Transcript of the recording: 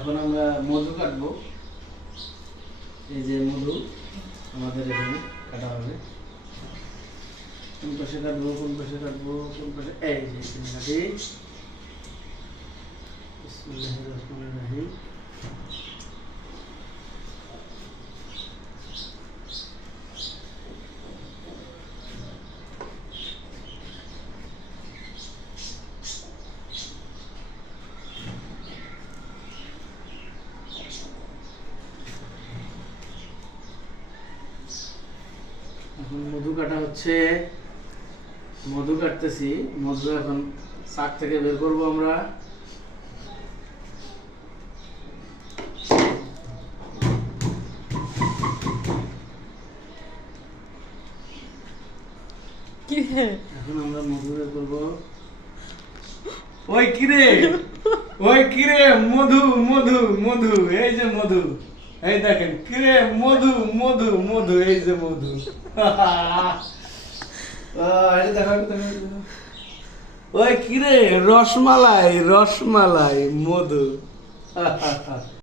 এখন আমরা মধু কাটবো। এই যে মধু আমাদের এখানে কাটা হবে। কোন পাশে কাটবো, কোন পাশে কাটবো, কোন পাশে, এই যে এখানে কাটি। বিসমিল্লাহির রহমানির রহিম। এখন মধু কাটা হচ্ছে, মধু কাটতেছি। মধু এখন শাক থেকে বের করবো আমরা। এখন আমরা মধু বের করবো। ওই কিরে, ওই কিরে, মধু মধু মধু, এই যে মধু, এই দেখেন কিরে, মধু মধু মধু, এই যে মধু। এটা দেখো, ওই কিরে, রসমালাই রসমালাই মধু।